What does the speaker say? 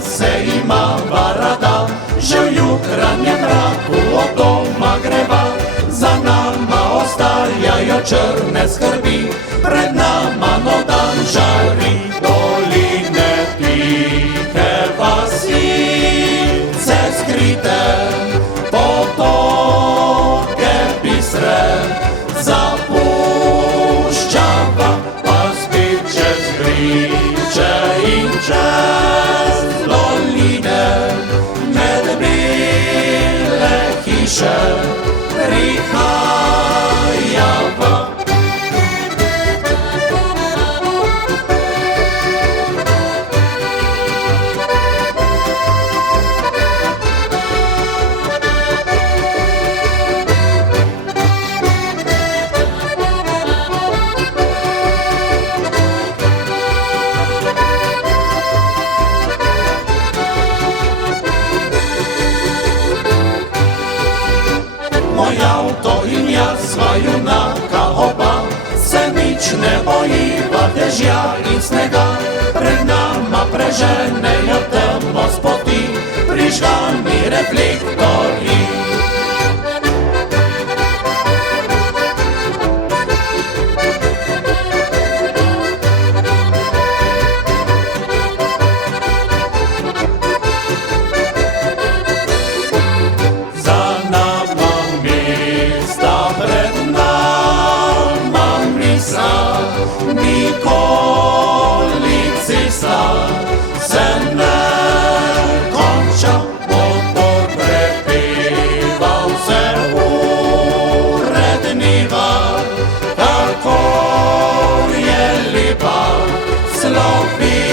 se imava rada, že v jutranjem mraku od doma greva. Za nama ostajajo črne skrbi, pred nama nov dan žari. Doline tihe vasice skrite, potoke bistre, zapuščava pa spet čez griče in čez doline. Med bele hiše prihajava. Moj avto in jaz sva junaka oba, se nič ne bojiva dežja in snega. Pred nama preženejo temo s poti, prižgani reflektorji. Nikoli cesta se ne konča, motor prepeva vse ure dneva. Kako je lepa Slovenija.